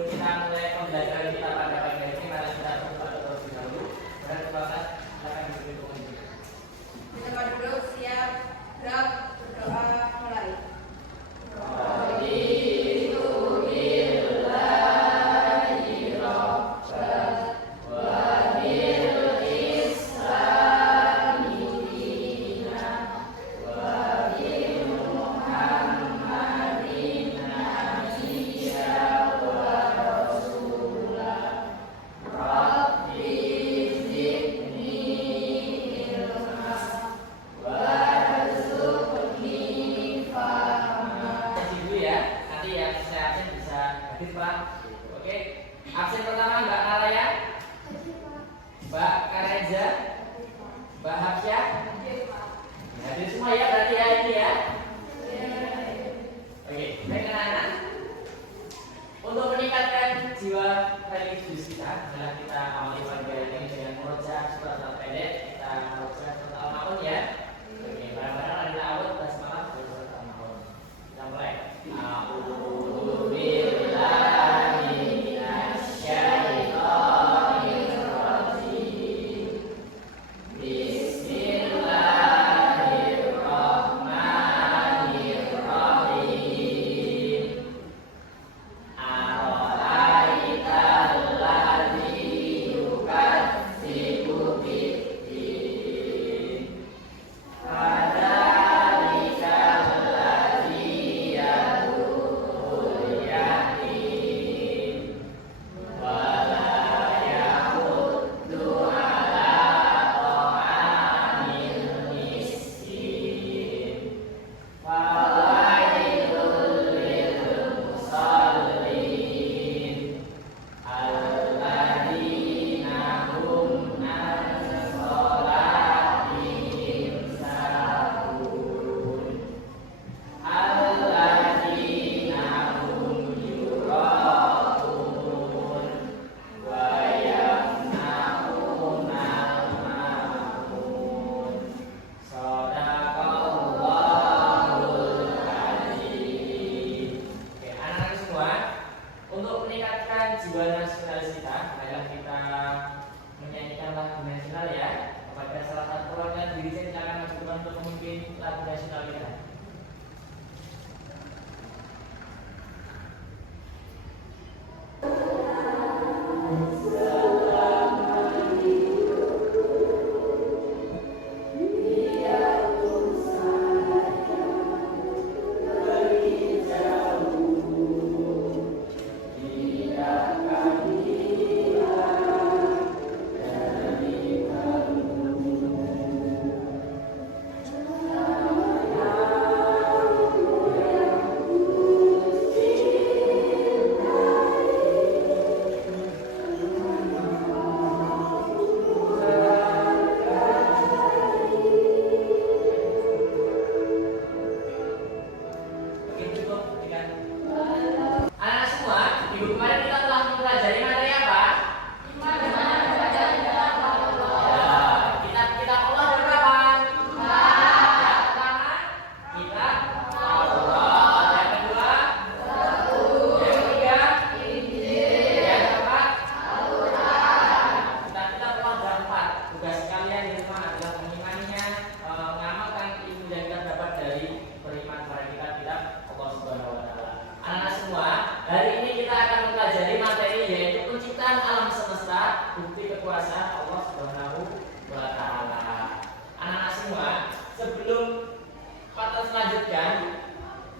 sebelum kita mulai pembelajaran kita pada pagi hari ini, mari kita berdoa terlebih dahulu. Berdoa, silakan duduk dulu. Kita duduk, siap, gerak, berdoa, mulai. Absen pertama Mbak Naraya, Mbak Karenza, Mbak Hafsyah. Hadir semua ya berarti ya ini ya. Oke, baik anak-anak. Untuk meningkatkan jiwa religius kita, adalah kita awali pagi hari ini dengan merujak surat pendek. Kita merujak surat Al-Maun ya. Oke, barang-barang ada awal dan semangat dari surat Al-Maun. Kita mulai.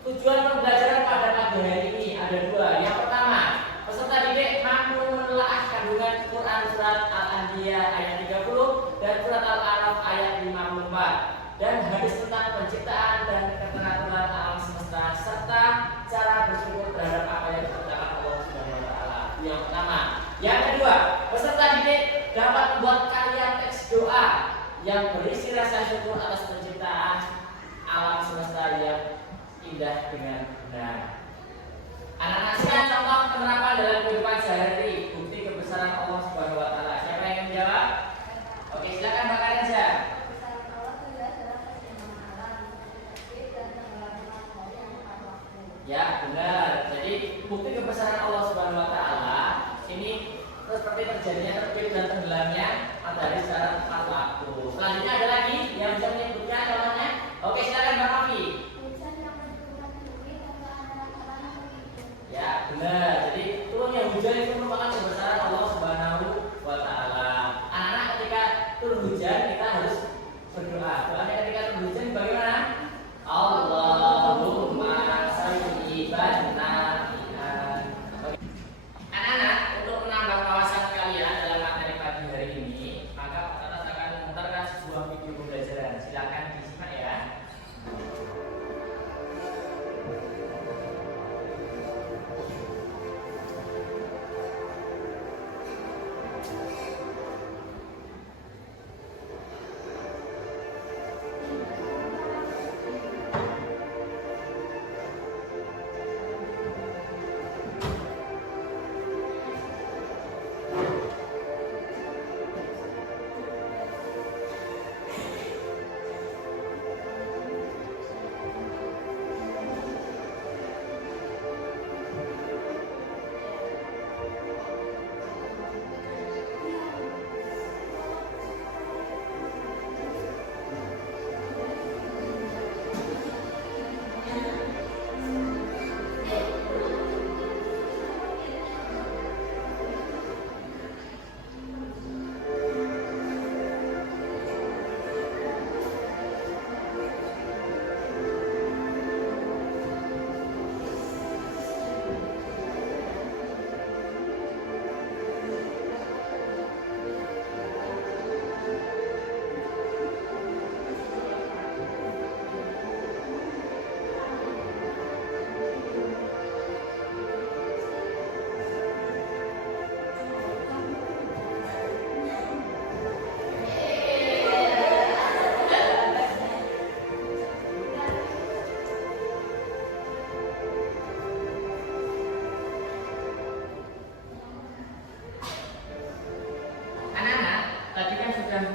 Tujuan pembelajaran pada pagi hari ini ada dua. Yang pertama, peserta didik mampu menelaah kandungan Quran surat Al-Anbiya ayat 30 dan surat Al-A'raf ayat 54 dan hadis tentang penciptaan dan ketentuan alam semesta serta cara bersyukur terhadap apa yang diciptakan Allah Subhanahu wa taala. Yang pertama. Yang kedua, peserta didik dapat membuat karya teks doa yang berisi rasa syukur atas penciptaan alam semesta yang indah dengan benar. Anak-anak sekalian, contoh penerapan dalam kehidupan sehari-hari bukti kebesaran Allah Subhanahu wa taala. Siapa yang menjawab? Oke, silakan Mbak Karenza. Ya, benar. Jadi bukti kebesaran Allah Subhanahu wa taala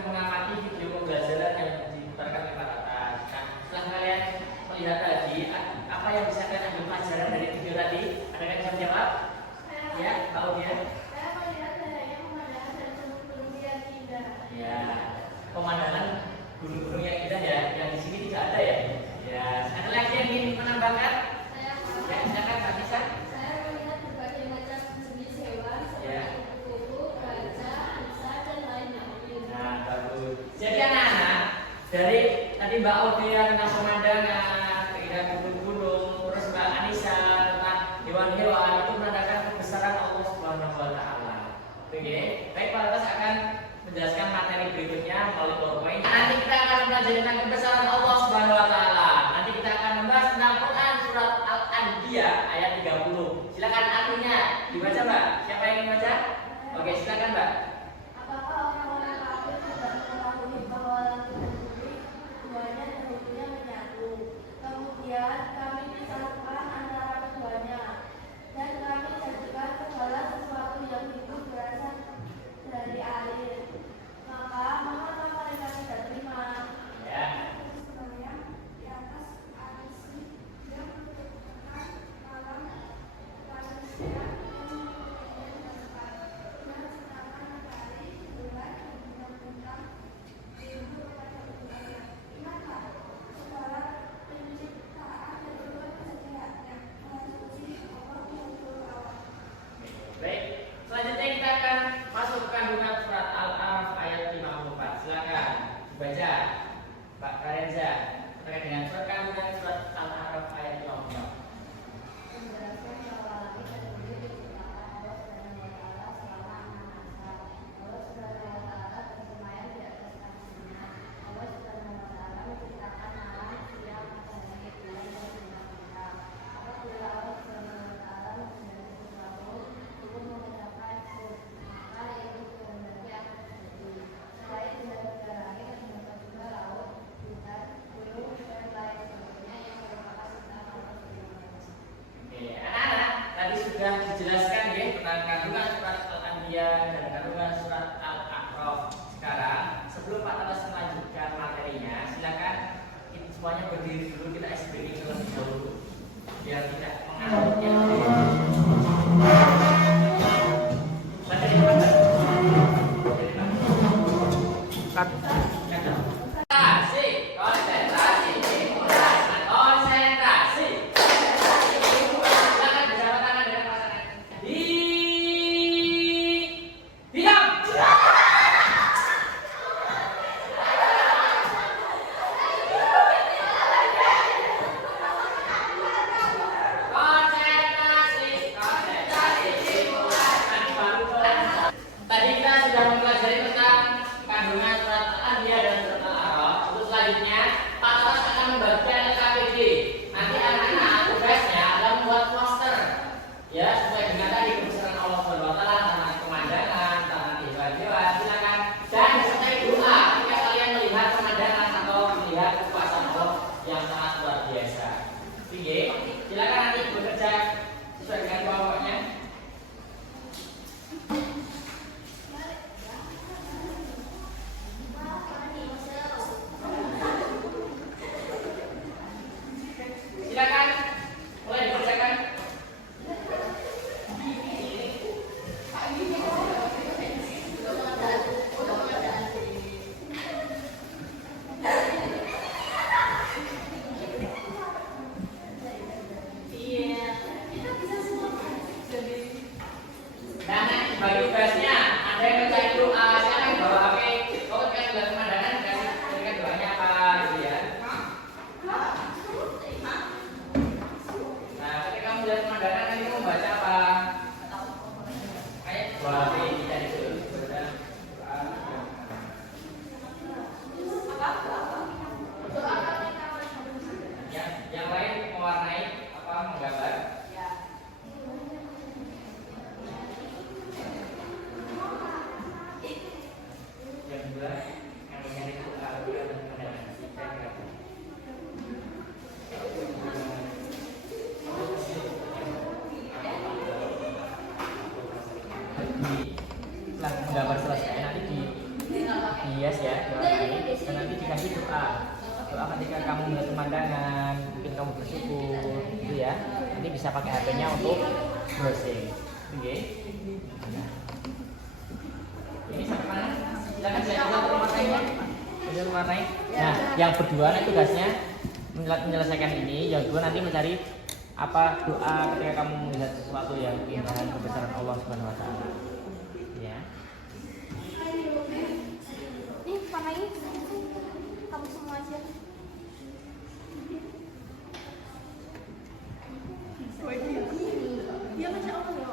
mengamati video pembelajaran yang diputarkan di atas. Nah, setelah kalian melihat tadi, apa yang bisa kalian ambil pelajaran dari video tadi? Ada yang bisa menjawab? Ya, tahu dia? Saya melihat adanya pemandangan dan gunung-gunung yang indah. Ya, pemandangan gunung-gunung yang indah ya, yang di sini tidak ada ya. Ya, ada lagi yang ingin menambahkan? Saya Ya, silakan Mbak Nisa. melihat berbagai macam jenis hewan Ya. seperti kuku, gajah, angsa, dan lainnya. Nah, bagus. Jadi anak-anak, dari tadi Mbak Odia tentang pemandangan, keindahan gunung-gunung, terus Mbak Anissa tentang hewan-hewan, itu menandakan kebesaran Allah Subhanahu wa Ta'ala. Oke, baik, Pak Atas akan menjelaskan materi berikutnya melalui PowerPoint. Nanti kita akan mempelajari tentang kebesaran Allah Subhanahu wa Ta'ala. Nanti kita akan membahas tentang Quran surat Al-Anbiya ayat 30. Silakan artinya dibaca, Mbak. Siapa yang ingin baca? Oke, silakan, Mbak. Apakah orang-orang kafir tidak mengetahui bahwa langit dan bumi keduanya dan hulunya menyatu? Kemudian kami pisahkan antara keduanya, dan kami jadikan segala sesuatu yang hidup berasal dari air. Mengapa mereka tidak terima? Ya. Sebenarnya di atas arsi yang menciptakan alam manusia yang kemudian tempat dan sedangkan matahari, bulan, dan bintang-bintang itu pada bulannya. Ingatlah segala penciptaan dan juga kesediaannya. Maha suci Allah yang berawal. Baik, selanjutnya kita akan masuk ke kandungan surat Al-Araf ayat 54. Silakan dibaca, Pak Karenza, terkait dengan surat kandungan surat Al-Araf ayat 54. Menjelaskan bahwa langit dan bumi diciptakan Allah Subhanahu wa Ta'ala selama 6 masa. Allah Subhanahu wa Ta'ala bersemayam di atas arsynya. Allah Subhanahu wa Ta'ala menciptakan malam, siang, matahari, bulan, dan bintang-bintang. Apabila Allah Subhanahu wa Ta'ala menghendaki sesuatu, itu mengucapkan kun, maka itu kehendaknya akan terjadi. Selain benda-benda langit, terdapat juga laut, hutan, gunung, dan lain sebagainya yang merupakan ciptaan Allah Subhanahu wa Ta'ala. Oke, anak-anak, tadi sudah dijelaskan ya tentang kandungan surat Al-Anbiya dan kandungan surat Al-A'raf. Sekarang, sebelum Pak Tatas melanjutkan materinya, silakan kita semuanya berdiri dulu, kita SBI terlebih dahulu biar tidak mengantuk yang baca di mana? Konsentrasi, konsentrasi, konsentrasi. Silakan berjabat tangan dengan pasangan. Diam. Konsentrasi, konsentrasi. Tadi kita sudah mempelajari tentang kandungan surat Al-Anbiya dan surat Al-A'raf. Untuk selanjutnya, Pak Tatas akan membagikan LKPD. Nanti anak-anak tugasnya adalah membuat poster, ya sesuai dengan tadi kebesaran Allah Subhanahu wa Ta'ala, tentang pemandangan, tentang hewan-hewan. Silakan dan disertai doa ketika kalian melihat pemandangan atau melihat kekuasaan Allah yang sangat luar biasa. Oke, silakan nanti bekerja sesuai dengan kelompoknya. Silakan mulai dikerjakan. Dan bagi tugasnya ada yang mencari doa, silakan bawa HP. Kalau kalian melihat pemandangan, kasih berikan doanya apa gitu ya. Nah, ketika melihat pemandangan ini membaca apa? Kayak dua HP kita itu baca. Yang lain mewarnai apa menggambar? Yang dua yang mencari doa dan pemandangan. Setelah menggambar selesai nanti di dihias ya doa ini, dan nanti dikasih doa ketika kamu melihat pemandangan, mungkin kamu bersyukur gitu ya. Nanti bisa pakai HP-nya untuk browsing. Oke. Ini sampai mana? Silakan saya warnanya. Bisa warnai. Nah, yang berdua nanti tugasnya menyelesaikan ini, yang kedua nanti mencari apa doa ketika kamu melihat sesuatu yang keindahan kebesaran Allah Subhanahu wa taala. Ya. Nih, warnanya kamu semua aja. Dia Masya Allah ya.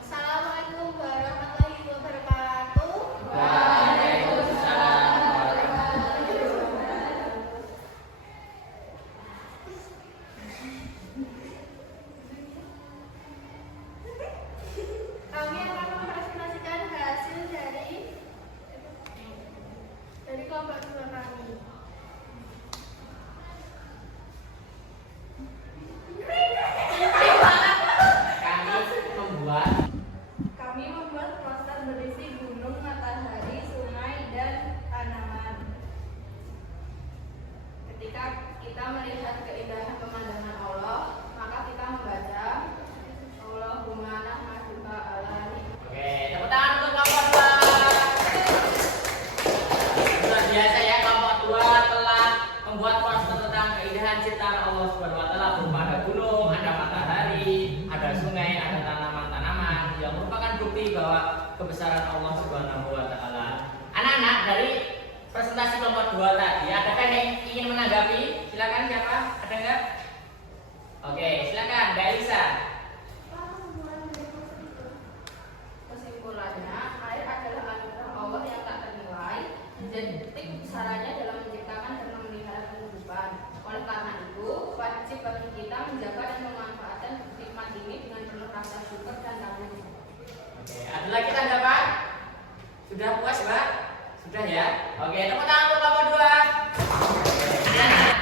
Assalamualaikum warahmatullahi wabarakatuh. Waalaikumsalam warahmatullahi wabarakatuh. Kami akan mempresentasikan hasil dari kelompok dua kami. Kami membuat poster berisi gunung, matahari, sungai, dan tanaman. Ketika kita melihat keindahan pemandangan Allah, maka kita membaca Allahumma nahmaduka ala Oke, tepuk tangan untuk kelompok 2. Luar biasa ya, kelompok 2 telah membuat poster tentang keindahan ciptaan Allah Subhanahu wa taala, berupa ada gunung, ada matahari, ada sungai, ada tanaman-tanaman yang merupakan bukti bahwa kebesaran Allah Subhanahu wa taala. Anak-anak, dari presentasi kelompok 2 tadi, adakah yang ingin menanggapi? Silakan, siapa? Ada enggak? Oke, silakan, Mbak Elisa. Kesimpulannya, air adalah anugerah Allah yang tak ternilai dan caranya dalam menciptakan dan memelihara kehidupan. Oleh karena itu, wajib bagi kita menjaga dan memanfaatkan nikmat ini dengan penuh rasa syukur dan tanggung jawab. Oke, ada lagi tanggapan? Sudah puas, Mbak? Sudah ya? Oke, tepuk tangan untuk kelompok 2. Anak-anak,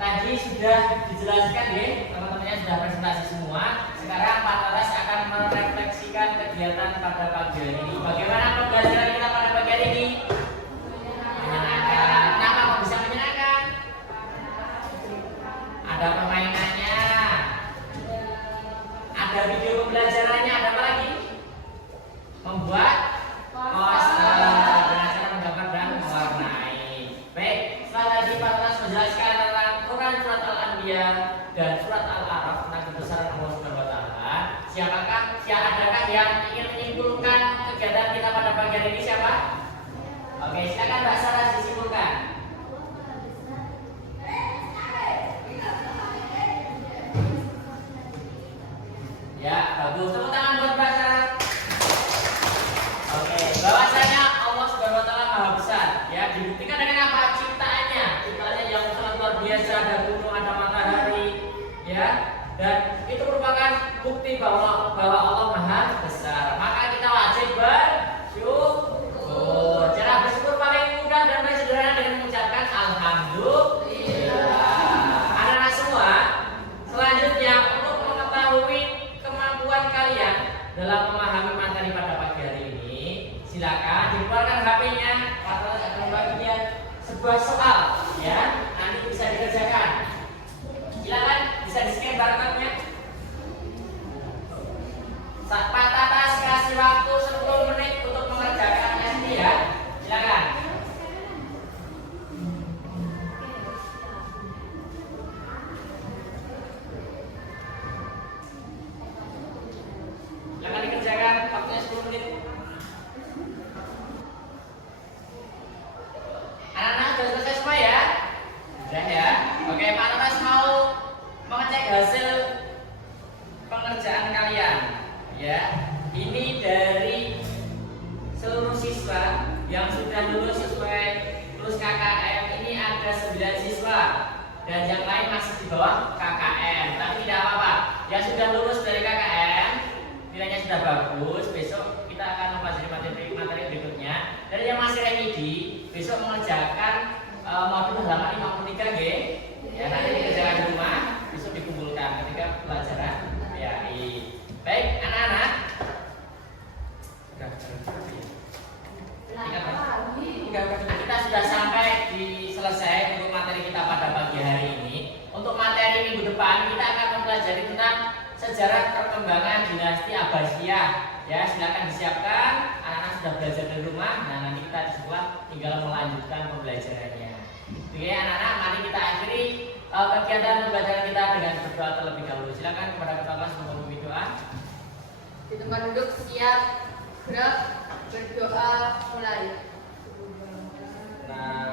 tadi sudah dijelaskan ya, teman-temannya sudah presentasi semua. Sekarang Pak Taras akan merefleksikan kegiatan pada pagi hari ini. Bagaimana pembelajaran kita pada pagi hari ini? Menyenangkan. Kenapa kok bisa menyenangkan? Ada permainannya, ada video pembelajarannya, ada apa lagi? Membuat poster dengan cara menggambar dan mewarnai. Baik, setelah tadi Pak Taras menjelaskan tentang Quran surat Al-Anbiya dan surat Al-A'raf tentang kebesaran Allah Subhanahu wa taala. Adakah yang ingin menyimpulkan kegiatan kita pada pagi hari ini? Siapa? Oke, silakan Mbak Sarah disimpulkan. Ya, bagus. Tepuk tangan buat Mbak Sarah. Oke, bahwasanya Allah Subhanahu wa taala Maha besar, ya. Dibuktikan dengan apa? Ciptaannya. Ciptaannya yang sangat luar biasa, ada gunung, ada matahari, ya. Dan itu merupakan bukti bahwa Allah Maha besar. Maka kita wajib bersyukur. Cara bersyukur paling mudah dan paling sederhana dengan mengucapkan alhamdulillah. Anak-anak semua, selanjutnya untuk mengetahui kemampuan kalian dalam memahami materi pada pagi hari ini, silakan dikeluarkan HP-nya atau akan membaginya sebuah soal, ya. Nanti bisa dikerjakan. Silakan bisa di-scan barcode-nya. Pak Tatas kasih waktu 10 menit untuk mengerjakannya sendiri ya. Silakan. Silakan dikerjakan, waktunya 10 menit. Anak-anak sudah selesai semua ya? Sudah ya? Oke, Pak Tatas mau mengecek hasil pengerjaan kalian. Ya, ini dari seluruh siswa yang sudah lulus sesuai lulus KKM ini ada 9 siswa dan yang lain masih di bawah KKM. Tapi tidak apa-apa. Yang sudah lulus dari KKM nilainya sudah bagus. Besok kita akan mempelajari materi berikutnya. Dan yang masih besok mengerjakan modul halaman 53 G. Ya, nanti dikerjakan di rumah, besok dikumpulkan ketika pelajaran PAI. Baik, anak-anak. Kita sudah sampai di selesai untuk materi kita pada pagi hari ini. Untuk materi minggu depan kita akan mempelajari tentang sejarah perkembangan dinasti Abbasiyah. Ya, silakan disiapkan. Anak-anak sudah belajar di rumah. Nah, nanti kita di sekolah tinggal melanjutkan pembelajarannya. Oke, anak-anak, mari kita akhiri kegiatan pembelajaran kita dengan berdoa terlebih dahulu. Silakan kepada ketua kelas membawakan doa. Di tempat duduk siap, gerak, berdoa, mulai. Nah,